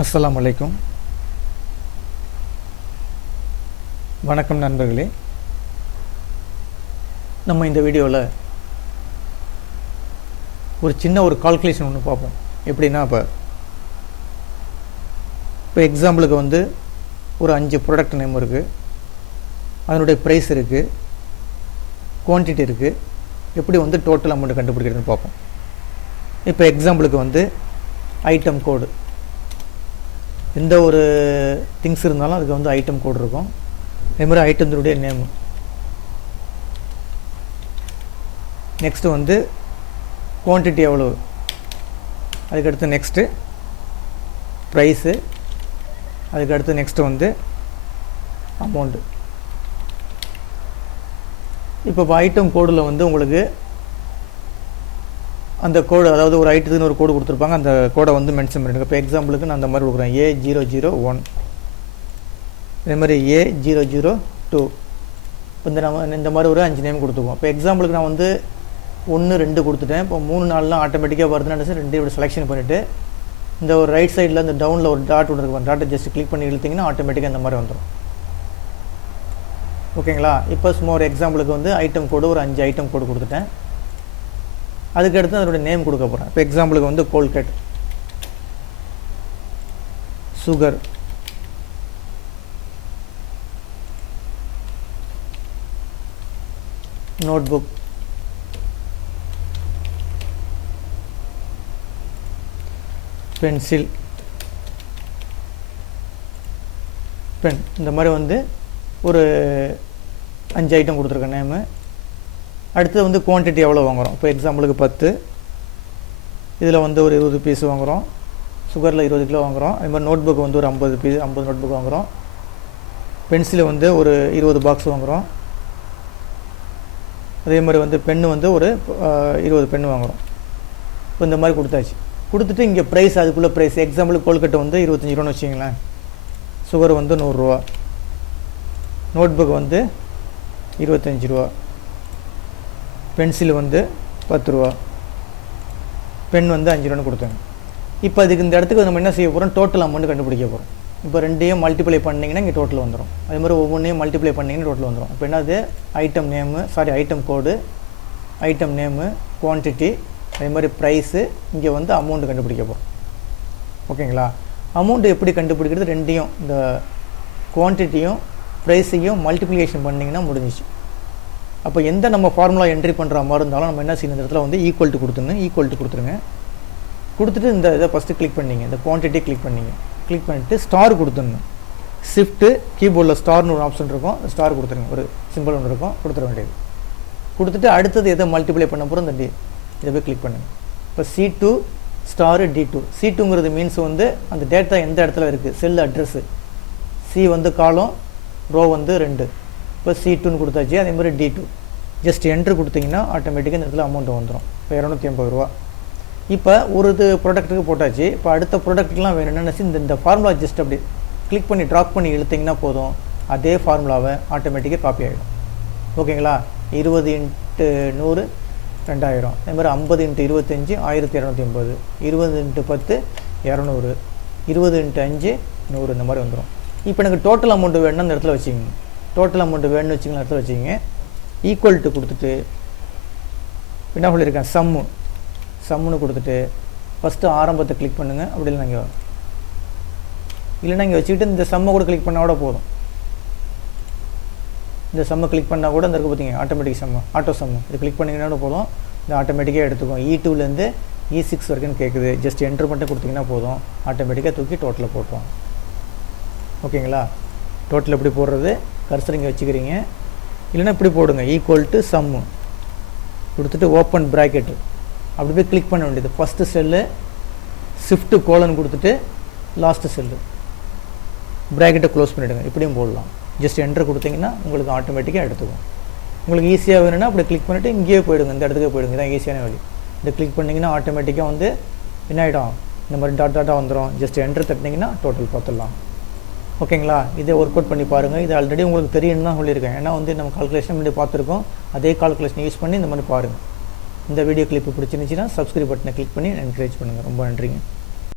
அஸ்ஸலாமு அலைக்கும். வணக்கம் நண்பர்களே. நம்ம இந்த வீடியோவில் ஒரு சின்ன கால்குலேஷன் ஒன்று பார்ப்போம். எப்படின்னா இப்போ எக்ஸாம்பிளுக்கு ஒரு 5 ப்ராடக்ட் நேம் இருக்குது, அதனுடைய ப்ரைஸ் இருக்குது, குவான்டிட்டி இருக்குது. எப்படி டோட்டல் அமௌண்ட் கண்டுபிடிக்கிறதுன்னு பார்ப்போம். இப்போ எக்ஸாம்பிளுக்கு ஐட்டம் கோடு, எந்த ஒரு திங்ஸ் இருந்தாலும் அதுக்கு ஐட்டம் கோடு இருக்கும். அதேமாதிரி ஐட்டத்தினுடைய நேமு. நெக்ஸ்ட்டு குவான்டிட்டி எவ்வளோ, அதுக்கடுத்து நெக்ஸ்ட்டு ப்ரைஸு, அதுக்கடுத்து நெக்ஸ்ட்டு அமௌண்ட்டு. இப்போ ஐட்டம் கோடில் உங்களுக்கு அந்த கோடு, அதாவது ஒரு ஐட்டத்துக்கு ஒரு கோடு கொடுத்துருப்பாங்க, அந்த கோடை மென்ஷன் பண்ணிடுங்க. இப்போ எக்ஸாம்பிளுக்கு நான் அந்த மாதிரி கொடுக்குறேன் A001, இதேமாதிரி A002. நம்ம இந்த மாதிரி ஒரு 5 நேம் கொடுத்துக்குவோம். இப்போ எக்ஸாம்பிளுக்கு நான் 1, 2 கொடுத்துட்டேன். இப்போ 3, 4லாம் ஆட்டோமேட்டிக்காக வருதுன்னு 2 இப்படி செலெக்ஷன் பண்ணிவிட்டு இந்த ஒரு ரைட் சைடில் இந்த டவுனில் ஒரு டாட் ஒன்று இருக்கும், டாட்டை ஜஸ்ட் கிளிக் பண்ணி இழுத்திங்கன்னா ஆட்டோமேட்டிக்காக இந்த மாதிரி வந்துடும். ஓகேங்களா? இப்போ சும்மா ஒரு எக்ஸாம்பிளுக்கு ஐட்டம் கோடு ஒரு 5 ஐட்டம் கோடு கொடுத்துட்டேன். அதுக்கடுத்து அதனுடைய நேம் கொடுக்க போகிறேன். இப்போ எக்ஸாம்பிளுக்கு Colgate, sugar, notebook, pencil, pen, இந்த மாதிரி ஒரு 5 ஐட்டம் கொடுத்துருக்கேன் நேமு. அடுத்து குவான்டிட்டி எவ்வளோ வாங்குகிறோம். இப்போ எக்ஸாம்பிளுக்கு 10, இதில் ஒரு 20 பீஸ் வாங்குகிறோம். சுகரில் 20 கிலோ வாங்குகிறோம். அது மாதிரி நோட்புக் ஒரு 50 நோட்புக் வாங்குகிறோம். பென்சில் ஒரு 20 பாக்ஸ் வாங்குகிறோம். அதே மாதிரி பென்னு ஒரு 20 பென்னு வாங்குகிறோம். இப்போ இந்த மாதிரி கொடுத்தாச்சு. கொடுத்துட்டு இங்கே ப்ரைஸ், அதுக்குள்ளே ப்ரைஸ். எக்ஸாம்பிளுக்கு கோல்கட்டை 25 ரூபான்னு வச்சிங்களேன். சுகர் 100 ரூபா. நோட்புக் 25 ரூபா. பென்சில் 10 ரூபா. பென் 5 ரூபான்னு கொடுத்தாங்க. இப்போ அதுக்கு இந்த இடத்துக்கு நம்ம என்ன செய்ய போகிறோம், டோட்டல் அமௌண்ட் கண்டுபிடிக்க போகிறோம். இப்போ ரெண்டையும் மல்டிப்ளை பண்ணிங்கன்னா இங்கே டோட்டல் வந்துடும். அதே மாதிரி ஒவ்வொன்றையும் மல்டிப்ளை பண்ணிங்கன்னா டோட்டல் வந்துடும். இப்போ என்னது, ஐட்டம் நேமு, ஐட்டம் கோடு, ஐட்டம் நேமு, குவான்டிட்டி, அதே மாதிரி ப்ரைஸு, இங்கே அமௌண்ட் கண்டுபிடிக்க போகிறோம். ஓகேங்களா? அமௌண்ட்டு எப்படி கண்டுபிடிக்கிறது, ரெண்டையும் இந்த குவான்டிட்டியும் ப்ரைஸையும் மல்டிப்ளிகேஷன் பண்ணிங்கன்னா முடிஞ்சிச்சு. அப்போ எந்த நம்ம ஃபார்முலா என்ட்ரி பண்ணுற மாதிரி இருந்தாலும் நம்ம என்ன செய்யணும், இந்த இடத்துல ஈக்குவல் டு கொடுத்துருங்க. கொடுத்துட்டு இந்த இதை ஃபஸ்ட்டு கிளிக் பண்ணிங்க, இந்த குவான்டிட்டி கிளிக் பண்ணிவிட்டு ஸ்டார் கொடுத்துடணும். ஷிஃப்ட்டு கீபோர்டில் ஸ்டார்னு ஒரு ஆப்ஷன் இருக்கும், ஸ்டார் கொடுத்துருங்க. ஒரு சிம்பிள் ஒன்று இருக்கும், கொடுத்துட வேண்டியது. கொடுத்துட்டு அடுத்தது எதை மல்டிப்ளை பண்ண போகிறோம், இந்த இதை போய் கிளிக் பண்ணுங்கள். இப்போ C2 ஸ்டாரு D2. C2ங்கிறது மீன்ஸ் அந்த டேட்டா எந்த இடத்துல இருக்குது, செல் அட்ரஸ்ஸு. C காலம், ரோ 2. இப்போ C2ன்னு கொடுத்தாச்சு. அதே மாதிரி D2 ஜஸ்ட் என்ட்ரு கொடுத்தீங்கன்னா ஆட்டோமேட்டிக்காக இந்த இடத்துல அமௌண்ட் வந்துடும். இப்போ 250 ரூபா. இப்போ ஒரு ப்ராடக்ட்டுக்கு போட்டாச்சு. இப்போ அடுத்த ப்ராடக்ட்லாம் வேணும்னா இந்த ஃபார்முலா ஜஸ்ட் அப்படி கிளிக் பண்ணி ட்ராப் பண்ணி இழுத்திங்கன்னா போதும், அதே ஃபார்முலாவை ஆட்டோமேட்டிக்காக காப்பி ஆகிடும். ஓகேங்களா? 20 × 100 2000. அதே மாதிரி 50 × 25 1250, 20 × 10 200, 20 × 5 100, இந்த மாதிரி வந்துடும். இப்போ எனக்கு டோட்டல் அமௌண்ட் வேணும்னா இந்த இடத்துல வச்சுக்கோங்க. டோட்டல் அமௌண்ட் வேணும்னு வச்சிங்கன்னா இடத்துல வச்சுக்கிங்க. ஈக்குவல் டு கொடுத்துட்டு என்ன சொல்லியிருக்கேன், சம்முன்னு கொடுத்துட்டு ஃபஸ்ட்டு ஆரம்பத்தை கிளிக் பண்ணுங்கள். அப்படி இல்லைன்னா இங்கே வச்சுக்கிட்டு இந்த சம்மை கூட கிளிக் பண்ணால் கூட போதும். இந்த சம்மை கிளிக் பண்ணால் கூட இந்த இருக்குது பார்த்தீங்க, ஆட்டோமேட்டிக் சம்மு, ஆட்டோ சம்மு. இது கிளிக் பண்ணிங்கன்னா போதும், இந்த ஆட்டோமேட்டிக்காக எடுத்துக்கும். E2லேருந்து E6 வரைக்கும் கேட்குது. ஜஸ்ட் என்ட்ரு பண்ணிட்டு கொடுத்தீங்கன்னா போதும், ஆட்டோமேட்டிக்காக தூக்கி டோட்டலில் போட்டுருவோம். ஓகேங்களா? டோட்டல் எப்படி போடுறது, கர்சர் இங்கே வச்சுக்கிறீங்க. இல்லைன்னா இப்படி போடுங்க, ஈக்குவல் டு சம்மு கொடுத்துட்டு ஓப்பன் ப்ராக்கெட்டு அப்படி போய் கிளிக் பண்ண வேண்டியது. ஃபஸ்ட்டு செல்லு, ஷிஃப்ட்டு கோலன் கொடுத்துட்டு லாஸ்ட்டு செல்லு, ப்ராக்கெட்டை க்ளோஸ் பண்ணிவிடுங்க. இப்படியும் போடலாம். ஜஸ்ட் என்ட்ரு கொடுத்தீங்கன்னா உங்களுக்கு ஆட்டோமேட்டிக்காக எடுத்துக்கும். உங்களுக்கு ஈஸியாக வேணும்னா அப்படி கிளிக் பண்ணிவிட்டு இங்கேயே போயிடுங்க, இந்த இடத்துக்கு போயிடுங்க. இதான் ஈஸியான வழி. இதை கிளிக் பண்ணிங்கன்னா ஆட்டோமேட்டிக்காக என்ன ஆகிடும், இந்த மாதிரி டாட்டாக வந்துடும். ஜஸ்ட் என்ட்ரு தட்டினீங்கன்னா டோட்டல் பார்த்துடலாம். ஓகேங்களா? இதை ஒர்க் அவுட் பண்ணி பாருங்கள். இது ஆல்ரெடி உங்களுக்கு தெரியும்னு தான் சொல்லியிருக்கேன். ஏன்னா நம்ம கால்குலேஷன் பண்ணி பார்த்துருக்கோம். அதே கால்குலேஷன் யூஸ் பண்ணி இந்த மாதிரி பாருங்கள். இந்த வீடியோ கிளிப்பு பிடிச்சிருந்துச்சுன்னா சப்ஸ்கிரைப் பட்டனை கிளிக் பண்ணி என்கரேஜ் பண்ணுங்கள். ரொம்ப நன்றிங்க.